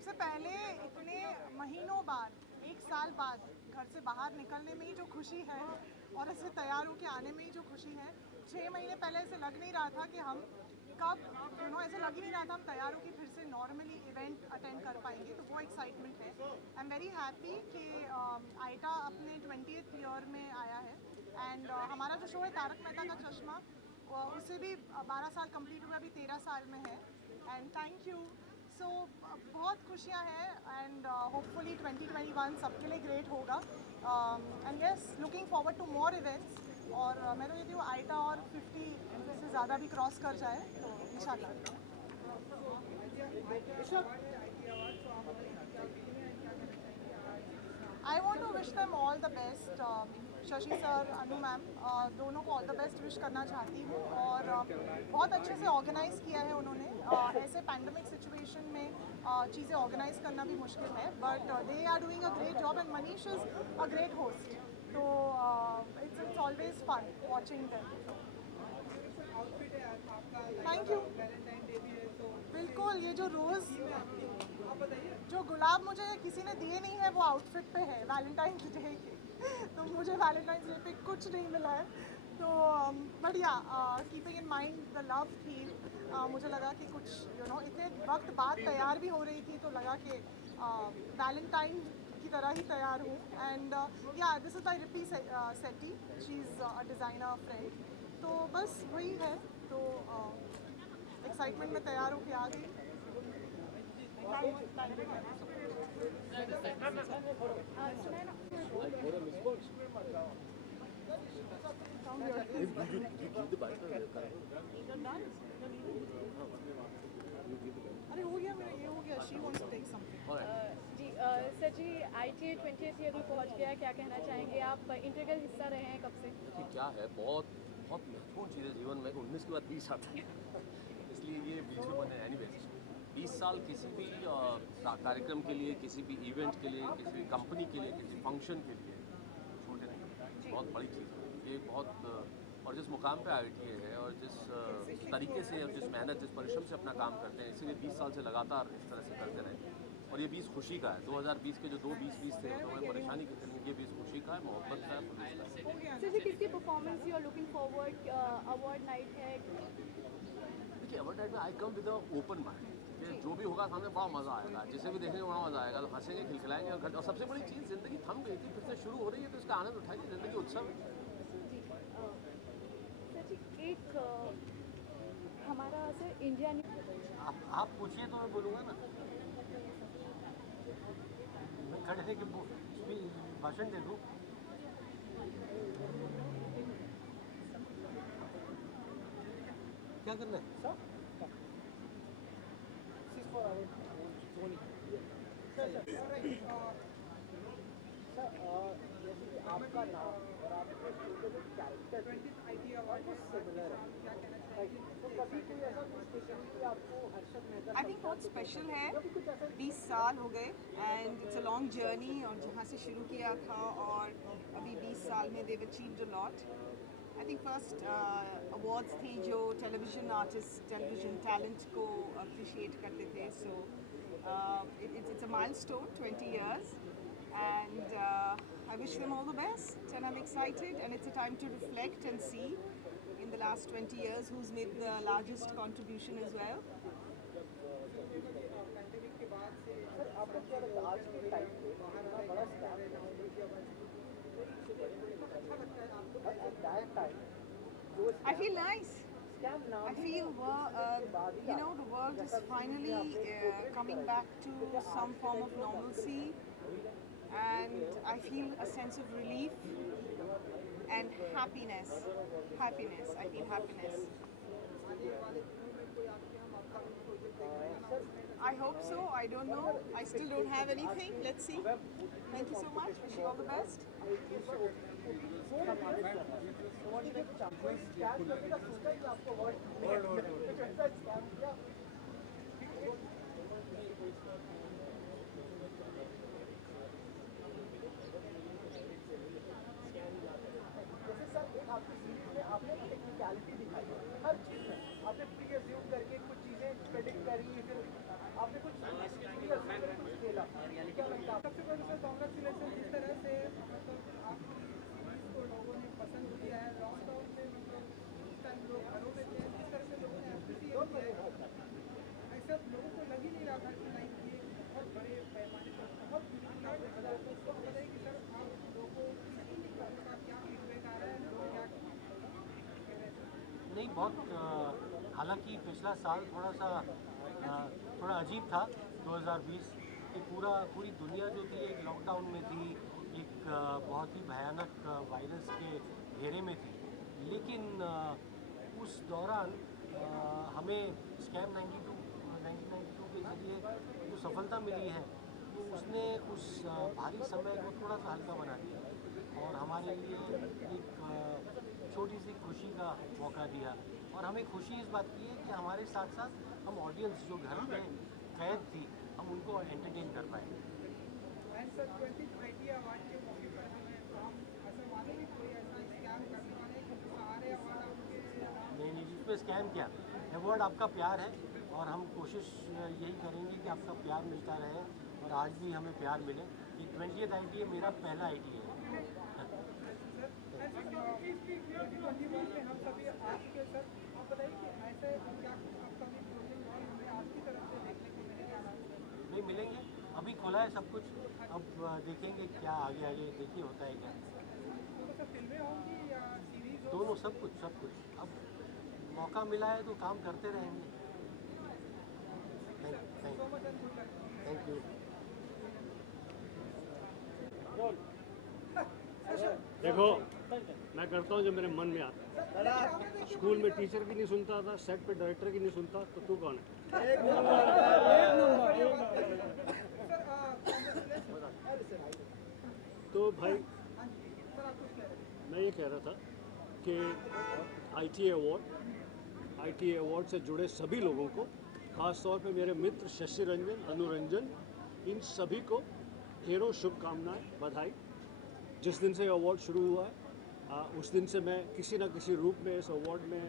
सबसे पहले इतने महीनों बाद, एक साल बाद घर से बाहर निकलने में ही जो खुशी है और ऐसे तैयार होकर आने में ही जो खुशी है, 6 महीने पहले ऐसे लग नहीं रहा था कि हम कब ऐसे लग ही नहीं रहा था हम तैयार होकर फिर से नॉर्मली इवेंट अटेंड कर पाएंगे, तो वो एक्साइटमेंट है। आई एम वेरी हैप्पी कि आईटा अपने 20th ईयर में आया है एंड हमारा जो शो है तारक मेहता का चश्मा, उससे भी 12 साल कंप्लीट हुआ, अभी 13 साल में है एंड थैंक यू। सो बहुत खुशियाँ हैं एंड होपफुली 2021 सबके लिए ग्रेट होगा and yes looking forward to more events. और मैं तो कहती हूँ आईटा और 50 से ज़्यादा भी क्रॉस कर जाए तो इंशाल्लाह। I want to wish them all the best. Shashi sir, Anu ma'am, दोनों को ऑल द बेस्ट विश करना चाहती हूँ और बहुत अच्छे से ऑर्गेनाइज़ किया है उन्होंने। ऐसे पैंडमिक सिचुएशन में चीज़ें ऑर्गेनाइज करना भी मुश्किल है, but they are doing a great job and Manish is a great host, तो it's always fun watching them. Thank you. बिल्कुल, ये जो रोज़ जो गुलाब मुझे किसी ने दिए नहीं है वो आउटफिट पे है वैलेंटाइंस डे के तो मुझे वैलेंटाइंस डे पे कुछ नहीं मिला है, तो बढ़िया keeping in mind the love theme, मुझे लगा कि कुछ इतने वक्त बाद तैयार भी हो रही थी तो लगा कि वैलेंटाइन की तरह ही तैयार हूँ एंड या this is by Ripi Setty, she is a designer friend, तो बस वही है। तो एक्साइटमेंट में तैयार होके आ गई। अरे हो गया मेरा, ये हो गया। She wants to take something. जी सर जी, ITA 20th ईयर में पहुंच गया, क्या कहना चाहेंगे आप? इंटीग्रल हिस्सा रहे हैं कब से? कि क्या है, बहुत बहुत महत्वपूर्ण चीज़ है जीवन में। 19 के बाद 20 आता है इसलिए ये बीच में बने। एनीवेज 20 साल किसी भी कार्यक्रम के लिए, किसी भी इवेंट के लिए, किसी भी कंपनी के लिए, किसी फंक्शन के लिए छोटे नहीं, बहुत बड़ी चीज़ है ये। बहुत और जिस मुकाम पे ITA है और जिस तरीके से और जिस मेहनत, जिस परिश्रम से अपना काम करते हैं, इसीलिए 20 साल से लगातार इस तरह से करते रहे। और ये 20 खुशी का है। 2020 के जो 20 थे तो हमें परेशानी की थी, ये 20 खुशी का है, मोहब्बत का है, पुलिस का है। सर जी, किसकी performance you are looking forward? Award night है। देखिए, अवार्ड नाइट में I come with open mind कि जो भी होगा सामने बड़ा मज़ा आएगा, जिसे भी देखने में बड़ा मज़ा आएगा, तो हंसेंगे, खिलखिलाएंगे और सबसे बड़ी चीज़, ज़िंदगी थम गई थी, फिर से शुरू हो रही है, तो इसका आनंद उठाइए। ज़िंदगी उत्सव है। जी सर जी, एक हमारा सर इंडिया आप पूछिए तो मैं बोलूँगा ना। मैं खड़े थे कि भाषण दे दूँ। क्या करना है? जैसे कि आपका नाम और आपके शो के जो कैरेक्टर ऑलमोस्ट सिमिलर है, तो कभी कोई ऐसा कोई स्पेशल कि आपको हर्षद मेहता? आई थिंक बहुत स्पेशल है। 20 साल हो गए and it's a long journey, और जहाँ से शुरू किया था और अभी 20 साल में they've achieved a lot. I think first awards थी जो टेलीविज़न आर्टिस्ट, टेलीविज़न टैलेंट को अप्रिशिएट करते थे, so it's a milestone, 20 years, and I wish them all the best and I'm excited, and it's a time to reflect and see in the last 20 years who's made the largest contribution as well. Pandemic के बाद से sir आपको क्या लगता है आज के time पे इतना बड़ा स्कैम अच्छा लगता है आपको? At that time I feel nice. Scam नाम I feel the world is finally coming back to some form of normalcy, and I feel a sense of relief and happiness. Happiness. I feel happiness. I hope so. I don't know. I still don't have anything. Let's see. Thank you so much. Wish you all the best. जैसे sir एक आपकी series में आपने technicality दिखाई हर चीज़ में, आपने pre assume करके कुछ चीज़ें प्रेडिक्ट करेंगे, फिर आपने कुछ किया, कुछ खेला, क्या लगता है? सबसे पहले सर कांग्रेचुलेसन, जिस तरह से मतलब आपकी सीरीज को लोगों ने पसंद किया है, लॉकडाउन में मतलब उस टाइम लोग घरों में थे, जिस तरह से लोगों ने एप्रिशिएट किया है, ऐसा लोगों को लग ही नहीं रहा था कि लाइक ये बहुत बड़े पैमाने पर बहुत बिल्कुल तो उसको बताइए कि सर आप लोगों का क्या फीडबैक आ रहा है, लोग क्या नहीं, बहुत हालांकि पिछला साल थोड़ा अजीब था 2020 कि पूरी दुनिया जो थी एक लॉकडाउन में थी, एक बहुत ही भयानक वायरस के घेरे में थी। लेकिन उस दौरान हमें स्कैम 1992 के जरिए जो सफलता मिली है तो उसने उस भारी समय को थोड़ा सा हल्का बना दिया और हमारे लिए एक छोटी सी खुशी का मौका दिया। और हमें खुशी इस बात की है कि हमारे साथ साथ हम ऑडियंस जो घर में कैद थी हम उनको एंटरटेन कर पाए। And sir 20th IT award के मौके पर हमें हम ऐसा माने भी कोई ऐसा स्कैम करने वाले कि सारे अवार्ड आपके नहीं, इसमें स्कैम क्या, अवार्ड आपका प्यार है और हम कोशिश यही करेंगे कि आपका प्यार मिलता रहे और आज भी हमें प्यार मिले। ये 20th ITA मेरा पहला ITA है। हम सभी आज के सर आप बताइए कि ऐसे क्या अपकमिंग प्रोजेक्ट और हमें आपकी तरफ से देखने को मिलेगा? नहीं मिलेंगे, अभी खुला है सब कुछ, अब देखेंगे क्या आगे देखिए होता है क्या। तो सर फिल्में होंगी या सीरीज? दोनों, सब कुछ। अब मौका मिला है तो काम करते रहेंगे। Thank you. देखो, मैं करता हूँ जो मेरे मन में आता है। स्कूल में टीचर की नहीं सुनता था, सेट पे डायरेक्टर की नहीं सुनता, तो तू कौन है? तो भाई मैं ये कह रहा था कि ITA अवार्ड से जुड़े सभी लोगों को, ख़ास तौर पे मेरे मित्र शशि रंजन, अनुरंजन, इन सभी को ढेरों शुभकामनाएं, बधाई। जिस दिन से अवार्ड शुरू हुआ है उस दिन से मैं किसी न किसी रूप में इस अवार्ड में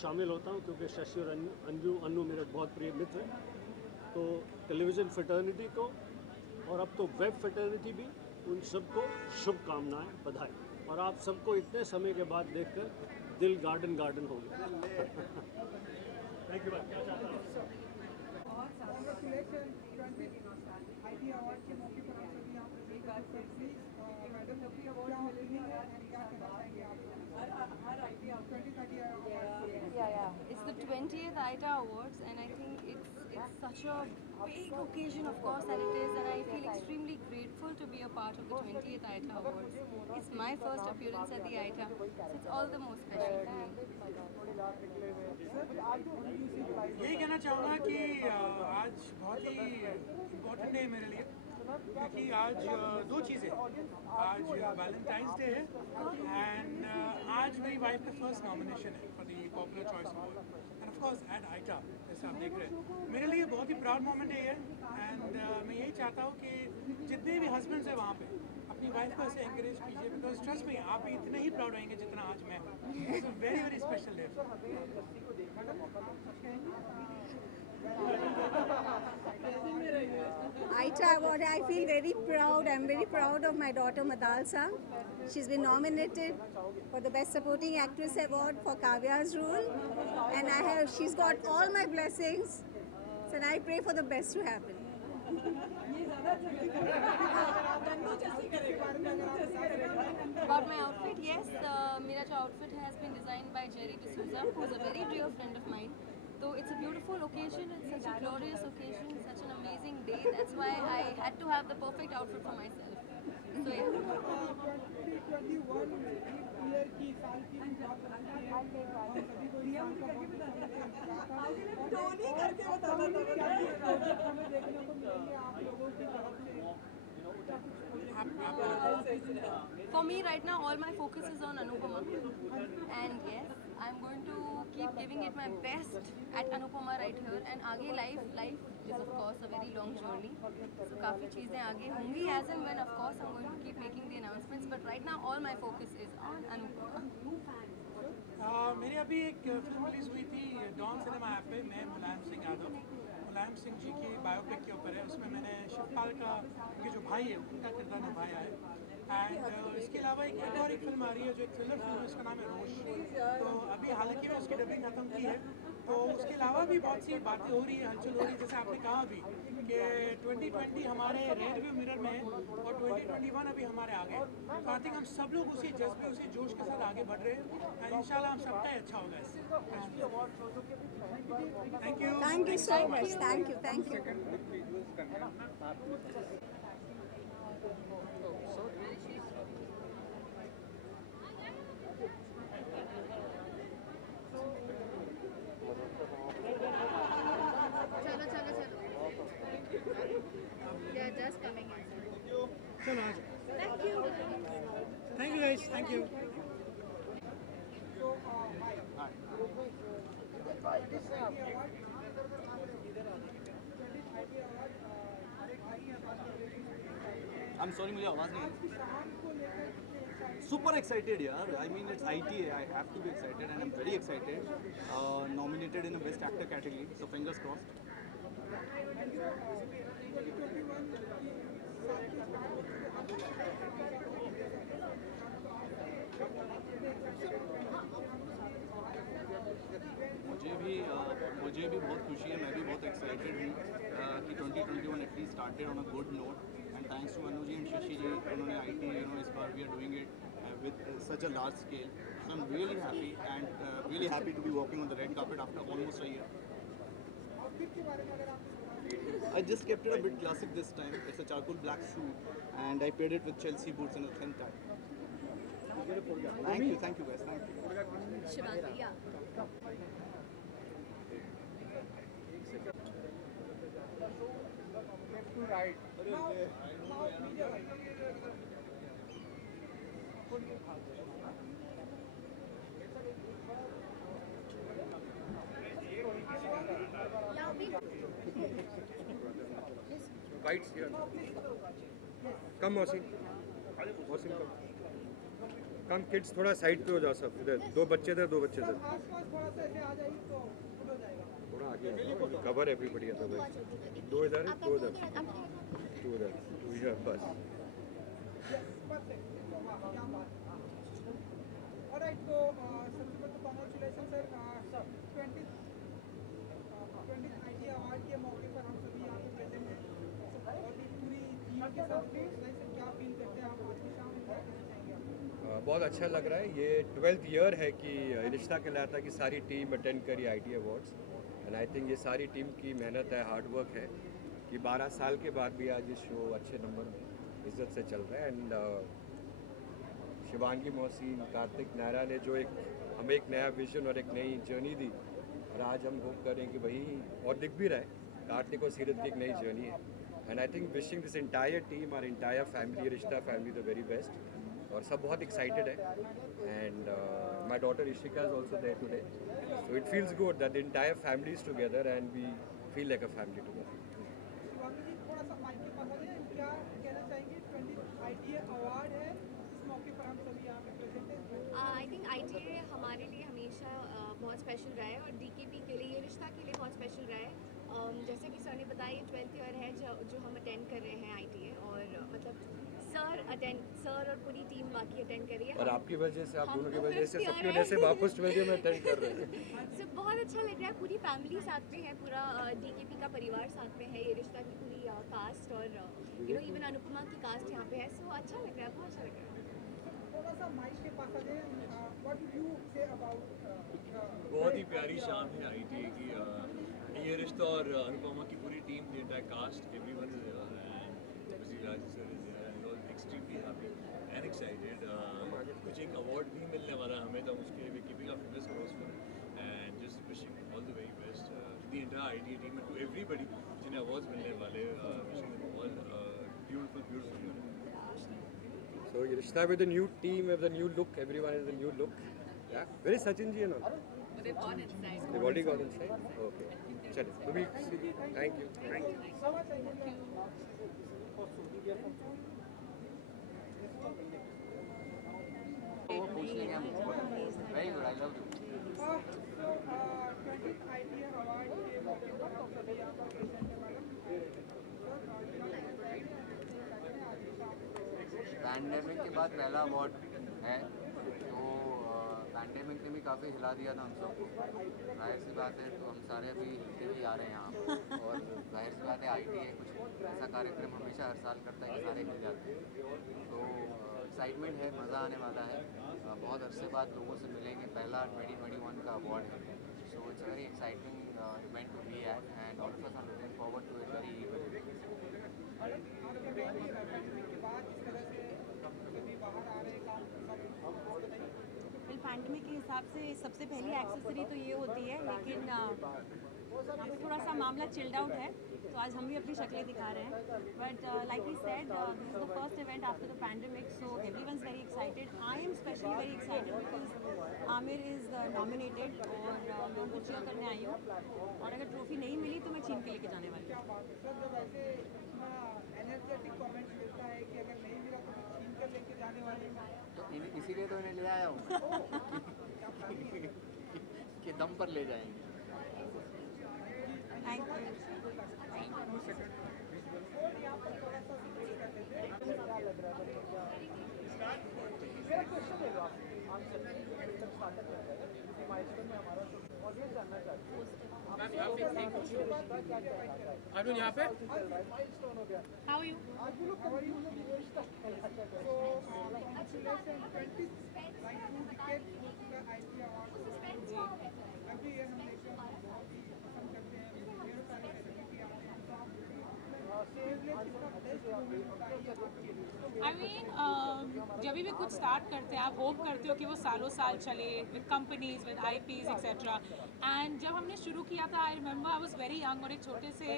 शामिल होता हूं, क्योंकि शशि और अन्नू मेरे बहुत प्रिय मित्र हैं। तो टेलीविज़न फ्रेटर्निटी को और अब तो वेब फ्रेटर्निटी भी, उन सबको शुभकामनाएं, बधाई। और आप सबको इतने समय के बाद देखकर दिल गार्डन हो गया। Thank you. आईटी अवार्ड के मौके पर आप सभी यहाँ पर मैडम लवली अवार्ड मिलेंगे और क्या कहना चाहेंगे आप? हर IT award 2030 Yeah. It's the 20th ITA Awards, and I think it's such a big occasion, of course, that it is, and I feel extremely grateful to be a part of the 20th ITA Awards. It's my first appearance at the ITA, so it's all the more special to me. यही कहना चाहूँगा कि आज बहुत ही important day है मेरे लिए, क्योंकि आज दो चीज़ें, आज वैलेंटाइंस डे है एंड आज मेरी वाइफ का फर्स्ट नॉमिनेशन है for the popular choice award and of course at ITA, जैसे आप देख रहे हैं। मेरे लिए बहुत ही प्राउड मोमेंट है ये एंड मैं यही चाहता हूँ कि जितने भी हस्बैंड्स हैं वहाँ पे अपनी वाइफ को ऐसे एंकरेज कीजिए, बिकॉज ट्रस्ट में आप भी इतने ही प्राउड होंगे जितना आज मैं हूँ। It's a very very special day. ITA Award, I feel very proud. I'm very proud of my daughter Madalsa. She's been nominated for the Best Supporting Actress Award for Kavya's role, and she's got all my blessings, and I pray for the best to happen. About my outfit, yes, मेरा जो outfit has been designed by Jerry D'Souza, who's a very dear friend of mine. So it's a beautiful occasion, it's such a glorious occasion, such an amazing day. That's why I had to have the perfect outfit for myself. So yeah. 2021 year की साल की हमें देखने को मिलेंगे आप लोगों की तरफ से? For me right now, all my focus is on Anupama, and yes, I'm going to keep giving it my best at Anupama right here. And आगे life is of course a very long journey, so काफ़ी चीज़ें आगे होंगी as and when, of course, I'm going to keep making the announcements. But right now, all my focus is on Anupama. मेरी अभी एक film release हुई थी don cinema app पे, मैं मुलायम सिंह यादव, आनंद सिंह जी की बायोपिक के ऊपर है। उसमें मैंने शिवपाल का के जो भाई है उनका किरदार निभाया है। एंड इसके अलावा एक और एक फिल्म आ रही है जो एक थ्रिलर फिल्म है, उसका नाम है रोश। तो अभी हालांकि मैं उसकी डबिंग खत्म की है, तो उसके अलावा भी बहुत सी बातें हो रही है, हलचल हो रही है। जैसे आपने कहा अभी कि 2020 हमारे रेयर व्यू मिरर में है और 2021 अभी हमारे आगे है। तो आई थिंक हम सब लोग उसी जज्बे उसी जोश के साथ आगे बढ़ रहे हैं एंड इंशाल्लाह हम सबका ही अच्छा होगा इससे। Thank you. Thank you so much. Thank you. Thank you. चलो चलो चलो या जस्ट कमिंग चलो आ जाओ। Thank you guys, thank you. I'm sorry, मुझे आवाज़ नहीं आई। Super excited यार. I mean it's ITA. I have to be excited and I'm very excited. Nominated in a Best Actor category. So fingers crossed. मुझे भी बहुत खुशी है, मैं भी बहुत एक्साइटेड हूँ कि 2021 at least started on a good note and thanks to Anu ji and Shashi ji, उन्होंने IT इस बार we are doing it with such a large scale. So I am really happy and really happy to be walking on the red carpet after almost a year. I just kept it a bit classic this time. It's a charcoal black suit and I paired it with Chelsea boots and a thin tie. Thank you guys, thank you. Shivangi, yeah. Lights here. Come Mosim. Mosim come. Come kids, थोड़ा side पे हो जाओ सब. इधर दो बच्चे इधर, दो बच्चे इधर. आसपास थोड़ा सा ऐसे आ जाइए तो फुल हो जाएगा। थोड़ा आगे कवर एवरीबॉडी अदरवाइज. दो इधर है, दो इधर. टू इधर, टू इधर बस. ऑलराइट, तो सबसे पहले तो congratulation sir. 20th IT award के मौके पर हम सभी यहाँ पे प्रेजेंट हैं और भी पूरी टीम के साथ क्या फील करते हैं आप आज की शाम में, क्या कहना चाहेंगे आप? बहुत अच्छा लग रहा है. ये 12th ईयर है कि रिश्ता कहलाता कि सारी टीम अटेंड करी IT awards and I think ये सारी टीम की मेहनत है, हार्ड वर्क है कि 12 साल के बाद भी आज ये शो अच्छे नंबर इज्जत से चल रहा है. एंड शिवांगी मोहसिन, कार्तिक नायरा ने जो हमें एक नया विजन और एक नई जर्नी दी और आज हम होप करें कि वही और दिख भी रहा है. कार्तिक और सीरत की एक नई जर्नी है and I think wishing this entire team और entire family, Rishta family the very best. और सब बहुत एक्साइटेड है and my daughter Ishika is also there today, so it feels good that the entire family is together and we feel like a family together. Shivangi ji, थोड़ा सा mic के पास आ जाइए, क्या कहना चाहेंगे? 20th IT अवार्ड है, इस मौके पर हम सभी यहाँ पे प्रेजेंट हैं. आई थिंक ITA हमारे लिए हमेशा बहुत स्पेशल रहा है और DKP के लिए, ये रिश्ता के लिए बहुत स्पेशल रहा है. जैसे कि सर ने बताया ये 12th ईयर है जो हम अटेंड कर रहे हैं ITA और मतलब सर और पूरी टीम बाकी अटेंड कर रही है और आपकी वजह से, आप दोनों की वजह से, सबकी वजह से वापस 12th ईयर में अटेंड कर रहे हैं. सो बहुत अच्छा लग रहा है, पूरी फैमिली साथ में है, पूरा DKP का परिवार साथ में है, ये रिश्ता की पूरी कास्ट और इवन अनुपमा की कास्ट यहाँ पे है. सो अच्छा लग रहा है, बहुत अच्छा लग रहा है. थोड़ा सा माइक के पास आ जाइए. What do you say about? बहुत ही प्यारी शाम है ITA की. ये रिश्ता और अनुपमा की पूरी team, the entire cast, everyone is here and obviously Raj sir is here and we're extremely happy and excited. कुछ एक अवार्ड भी मिलने वाला है हमें, तो हम उसके लिए keeping our fingers crossed for it and just wishing all the very best to the entire ITA team and to everybody जिन्हें अवार्ड्स मिलने वाले. Wishing them all beautiful year. So you start with a new team, with a new look. Everyone has a new look. Yeah. Where is Sachin ji and all? They've gone inside. They've already gone inside. Okay. Chalo. So we see. Thank you. Thank you. Very good, I love you. 20th IT award के मौके पर हम सभी यहाँ पर present pandemic के बाद पहला अवार्ड है, तो पैंडेमिक ने भी काफ़ी हिला दिया था हम सबको। जाहिर सी बात है, तो हम सारे अभी हिलते हुए आ रहे हैं यहाँ, और जाहिर सी बात है ITA कुछ ऐसा कार्यक्रम हमेशा हर साल करता है कि सारे हिल जाते हैं। तो एक्साइटमेंट है, मज़ा आने वाला है, बहुत अरसे बाद लोगों से मिलेंगे, पहला 2021 का अवार्ड है। So it's very exciting event to be at and all of us are looking forward to it very pandemic के हिसाब से सबसे पहली एक्सेसरी तो ये होती है, लेकिन अभी थोड़ा सा मामला चिल्ड आउट है, तो आज हम भी अपनी शक्लें दिखा रहे हैं। But like we said, this is the first event after the pandemic, so everyone is very excited. I am specially very excited because Aamir is nominated, और मैं उनको चीयर करने आई हूँ, और अगर ट्रॉफी नहीं मिली तो मैं छीन के लेके जाने वाली हूँ। तो इसीलिए तो इन्हें ले आया हूँ कि दम पर ले जाएंगे। Thank you. अर्जुन यहाँ पे How are you? I mean जब भी कुछ स्टार्ट करते हैं आप होप करते हो कि वो सालों साल चले with companies with IPs etcetera. And जब हमने शुरू किया था, I remember I was very young, और एक छोटे से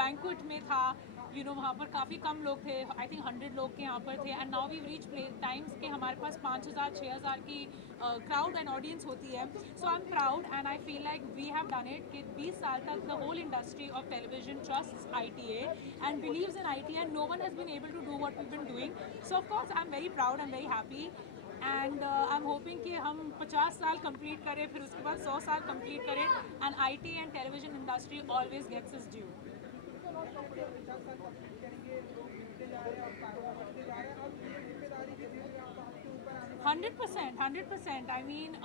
बैंक्वेट में था, वहाँ पर काफ़ी कम लोग थे, आई थिंक 100 लोग के यहाँ पर थे। And now we reach times के हमारे पास 5000 6000 की क्राउड एंड ऑडियंस होती है। So I am proud and I feel like we have done it कि 20 साल तक the whole industry of television trusts ITA and believes in ITA, and no one has been able to do what we been doing. So of course I am very proud and very happy, and I am hoping कि हम 50 साल complete करें, फिर उसके बाद 100 साल complete करें, and ITA and television industry always gets its due. 100%. I mean,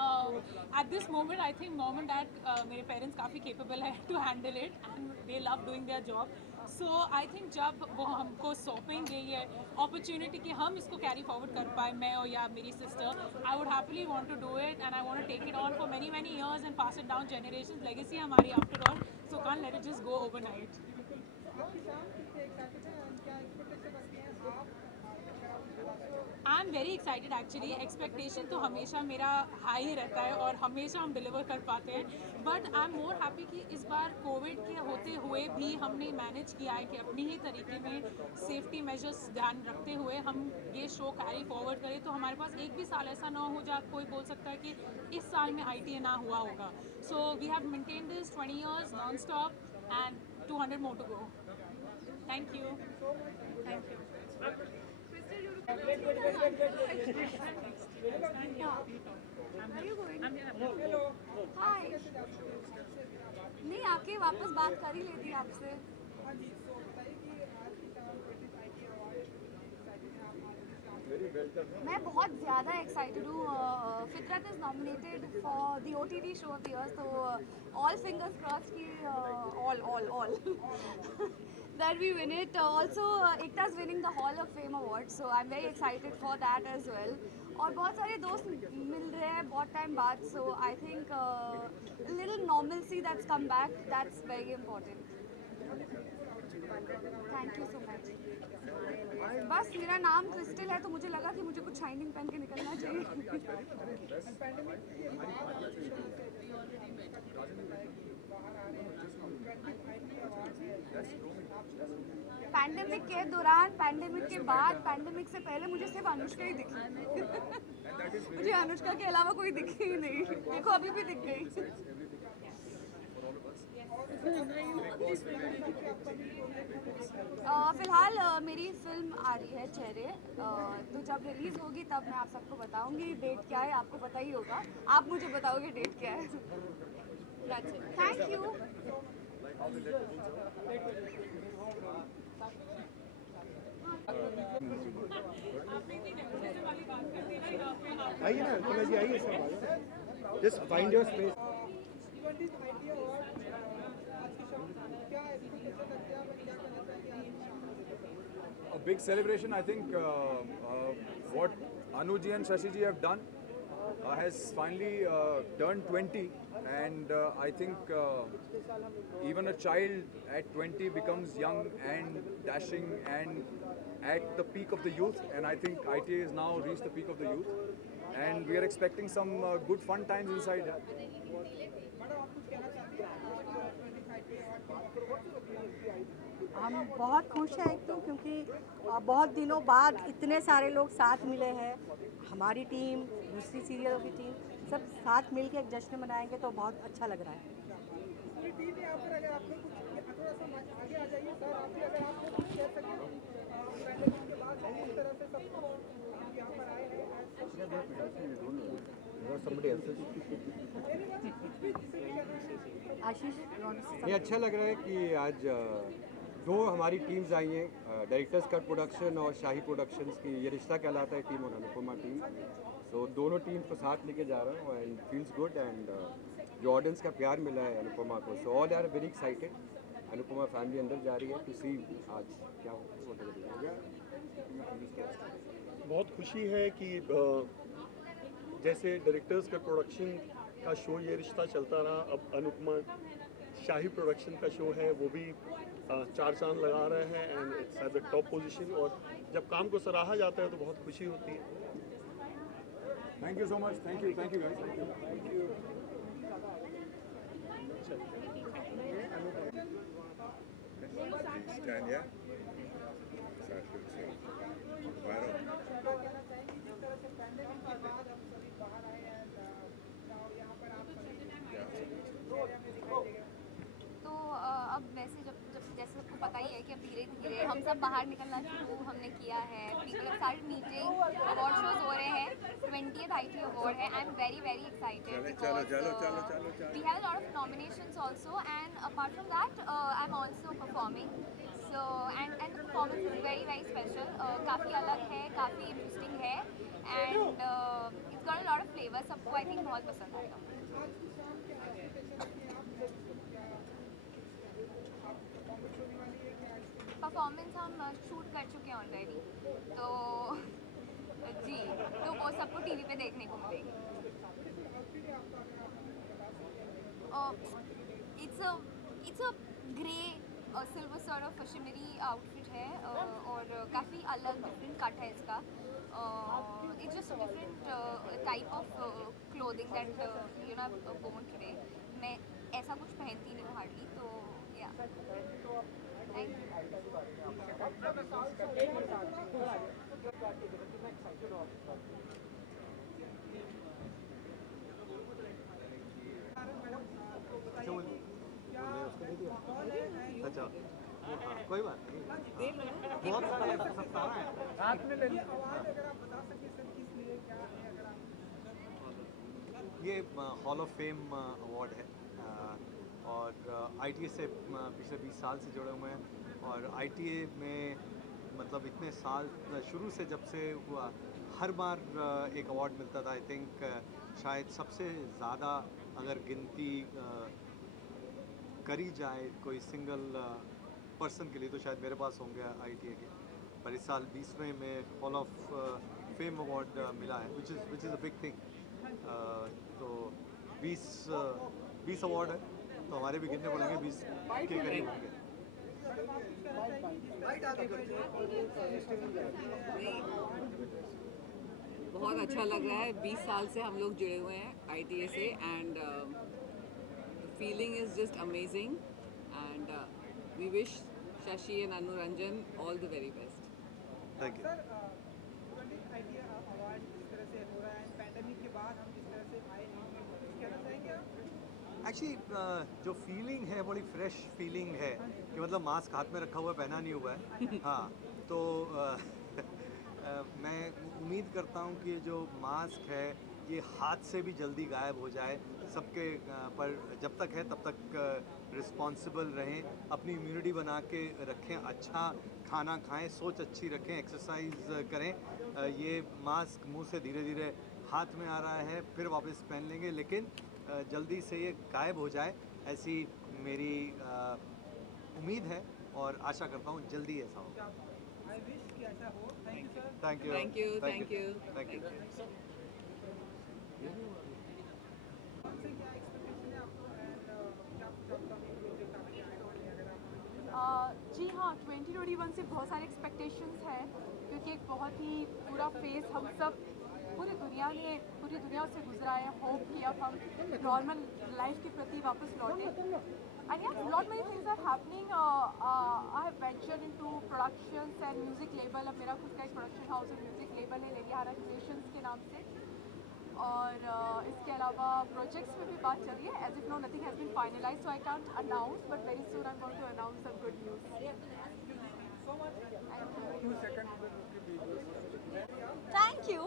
at this moment, I think mom and dad, मेरे parents काफ़ी capable है to handle it, and they love doing their job. So I think जब वो हमको सौंपेंगे ये opportunity कि हम इसको carry forward कर पाए, मैं और या मेरी sister, I would happily want to do it, and I want to take it on for many years and pass it down generations. Legacy हमारी after all, so can't let it just go overnight. I am very excited actually. Expectation तो हमेशा मेरा high रहता है और हमेशा हम deliver कर पाते हैं, but I am more happy कि इस बार कोविड के होते हुए भी हमने मैनेज किया है कि अपनी ही तरीके में सेफ्टी मेजर्स ध्यान रखते हुए हम ये शो कैरी फॉरवर्ड करें। तो हमारे पास एक भी साल ऐसा ना हो जहाँ कोई बोल सकता है कि इस साल में ITA ना हुआ होगा। So we have maintain this 20 years non stop and 200 more to go. Thank you. Thank you. Are you going? Hi. नहीं, आके वापस बात कर ही लेती आपसे। मैं बहुत ज़्यादा एक्साइटेड हूँ। फितरत is nominated for the OTT show off the year, तो ऑल फिंगर्स क्रॉस्ड की all that we win it. Also, Ekta's winning the Hall of Fame award, so I'm very excited for that as well. और बहुत सारे दोस्त मिल रहे हैं बहुत time बाद, so I think little normalcy that's come back, that's very important. Thank you so much. बस मेरा नाम क्रिस्टल है, तो मुझे लगा कि मुझे कुछ शाइनिंग पहन के निकलना चाहिए। पैंडेमिक के दौरान, पैंडेमिक के बाद, पैंडेमिक से पहले मुझे सिर्फ अनुष्का ही दिखी। मुझे अनुष्का के अलावा कोई दिखी ही नहीं। देखो अभी भी दिख गई। फिलहाल मेरी फिल्म आ रही है चेहरे, तो जब रिलीज़ होगी तब मैं आप सबको बताऊंगी। डेट क्या है आपको पता ही होगा, आप मुझे बताओगे डेट क्या है। Thank you. आइए ना अंकुला जी, आइए सब, just find your space. Event is IT award आज की शो क्या है, कैसे लगता है, क्या कहना चाहिए? A big celebration. I think what Anuji and Shashi ji have done has finally turned 20, and I think even a child at 20 becomes young and dashing and at the peak of the youth, and I think ITA has now reached the peak of the youth, and we are expecting some good fun times inside. हम बहुत खुश हैं एक तो क्योंकि बहुत दिनों बाद इतने सारे लोग साथ मिले हैं, हमारी टीम, दूसरी सीरियलों की टीम, सब साथ मिल के एक जश्न मनाएंगे तो बहुत अच्छा लग रहा है। पूरी टीम यहाँ पर, अगर आपको कुछ थोड़ा सा आगे आ जाइए सर, आप अगर आपको कुछ कह सकें पैंडेमिक के बाद किस तरह से सब आप यहाँ पर आए हैं। आशीष, ये अच्छा लग रहा है कि आज दो हमारी टीम्स आई हैं, डायरेक्टर्स कट प्रोडक्शन और शाही प्रोडक्शंस की ये रिश्ता कहलाता है टीम और अनुपमा टीम। सो दोनों टीम को साथ लेके जा रहा हूँ एंड फील्स गुड, एंड जो ऑडियंस का प्यार मिला है अनुपमा को, so all are very excited. Anupama family अंदर जा रही है टू सी आज क्या होगा। बहुत खुशी है कि जैसे डायरेक्टर्स का प्रोडक्शन का शो ये रिश्ता चलता रहा, अब अनुपमा शाही प्रोडक्शन का शो है वो भी 4 चांद लगा रहे हैं and it's at the top position, और जब काम को सराहा जाता है तो बहुत खुशी होती है। Thank you so much. Thank you guys. Thank you. Stand, yeah? Start with you. Why तो अब वैसे जब जैसे सबको पता ही है कि अब धीरे धीरे हम सब बाहर निकलना शुरू हमने किया है, people have started meeting, award shows हो रहे हैं, 20th IT अवार्ड है, I am very excited because we have a lot of nominations also, and apart from that I am also performing, so and performance is very special, काफ़ी अलग है, काफ़ी interesting है, and it's got a lot of flavour, सबको I think बहुत पसंद आएगा। Performance हम शूट कर चुके हैं ऑलरेडी, तो जी, तो वो सबको टीवी पे देखने को मिलेगी। It's a grey silver sort of shimmery outfit है, और काफ़ी अलग डिफरेंट कट है इसका, it's just different type of clothing that you know born today. मैं ऐसा कुछ पहनती नहीं हूँ हार्डली, तो या थैंक यू। अच्छा, कोई बात नहीं, बहुत सारे सप्ताह हैं हाथ में ले लिए अवार्ड, अगर आप बता सकें सर किस लिए क्या है, अगर आप ये हॉल ऑफ फेम अवार्ड है, और ITA से पिछले 20 साल से जुड़े हुए हैं, और ITA में मतलब इतने साल शुरू से जब से हुआ हर बार एक अवार्ड मिलता था। आई थिंक शायद सबसे ज़्यादा अगर गिनती करी जाए कोई सिंगल पर्सन के लिए तो शायद मेरे पास होंगे ITA के, पर इस साल 20वें में हॉल ऑफ फेम अवार्ड मिला है, which is a big thing. तो 20 अवार्ड है, तो हमारे भी गिनने पड़ेंगे, 20 के करीब होंगे। बहुत अच्छा लग रहा है, 20 साल से हम लोग जुड़े हुए हैं ITA से, and feeling is just amazing, and we wish Shashi and Anuranjan all the very best. Thank you. Idea award जिस तरह से हो रहा है, पैंडेमिक के बाद हम जिस तरह से आए हैं, कुछ कहना चाहेंगे आप? एक्चुअली जो फीलिंग है बड़ी फ्रेश फीलिंग है कि मतलब मास्क हाथ में रखा हुआ है, पहना नहीं हुआ है। हाँ, तो मैं उम्मीद करता हूँ कि जो मास्क है ये हाथ से भी जल्दी गायब हो जाए। सबके पर जब तक है तब तक रिस्पॉन्सिबल रहें, अपनी इम्यूनिटी बना के रखें, अच्छा खाना खाएं, सोच अच्छी रखें, एक्सरसाइज करें। ये मास्क मुंह से धीरे धीरे हाथ में आ रहा है, फिर वापस पहन लेंगे, लेकिन जल्दी से ये गायब हो जाए, ऐसी मेरी उम्मीद है और आशा करता हूँ जल्दी ऐसा हो। I wish कि ऐसा हो। Thank you, sir. Thank you, Thank you, thank thank you, you. Thank you. से क्या expectation है आपको and क्या कुछ आपका project आपके आएगा और अगर आप जी हाँ, 2021 से बहुत सारे एक्सपेक्टेशंस हैं क्योंकि एक बहुत ही पूरा फेस हम सब पूरी दुनिया से गुजरा है। होप कि अब हम नॉर्मल लाइफ के प्रति वापस लौटें। And yes, lot many things are happening. I have ventured into productions and music label. अब मेरा खुद का एक प्रोडक्शन हाउस और म्यूजिक लेबल है लेलिहारा क्रिएशंस के नाम से। और इसके अलावा प्रोजेक्ट्स में भी बात चल रही है। As if no nothing has been finalize, so I can't announce, but very soon I am going to announce some good news. Thank you.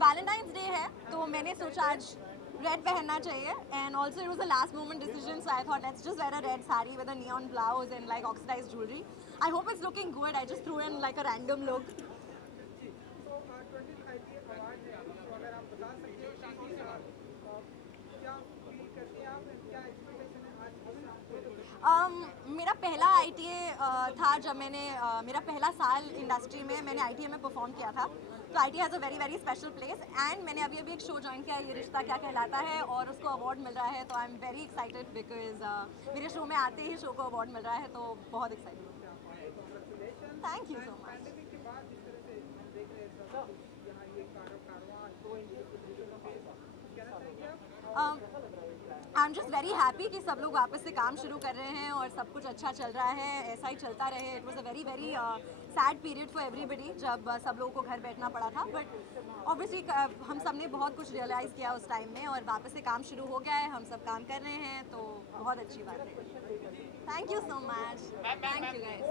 Valentine's Day है तो मैंने सोचा आज रेड पहनना चाहिए and also it was a last moment decision, so I thought let's just wear a red sari with a neon blouse and like oxidised jewellery. I hope it's looking good. I just through in like a random look. तो 20th ITA award है, तो अगर आप बता सकते हो कि क्या फील करते हैं आप, क्या एक्सपेक्टेशन है आज? मेरा पहला ITA था जब मैंने मेरा पहला साल इंडस्ट्री में मैंने ITA में परफॉर्म किया था। तो ITA has a very very special place and मैंने अभी एक शो ज्वाइन किया, ये रिश्ता क्या कहलाता है, और उसको अवार्ड मिल रहा है। तो आई एम वेरी एक्साइटेड बिकॉज मेरे शो में आते ही शो को अवार्ड मिल रहा है, तो बहुत एक्साइटेड हूँ। Thank you so much. Pandemic के बाद जिस तरह से हम देख रहे हैं सब यहाँ ये कारवां तो कहना चाहेंगे आप? I am just very happy कि सब लोग वापस से काम शुरू कर रहे हैं और सब कुछ अच्छा चल रहा है, ऐसा ही चलता रहे। It was a very very sad period for everybody जब सब लोगों को घर बैठना पड़ा था, बट ऑब्वियसली हम सब ने बहुत कुछ रियलाइज़ किया उस टाइम में और वापस से काम शुरू हो गया है, हम सब काम कर रहे हैं, तो बहुत अच्छी बात है। Thank you so much. Thank you guys.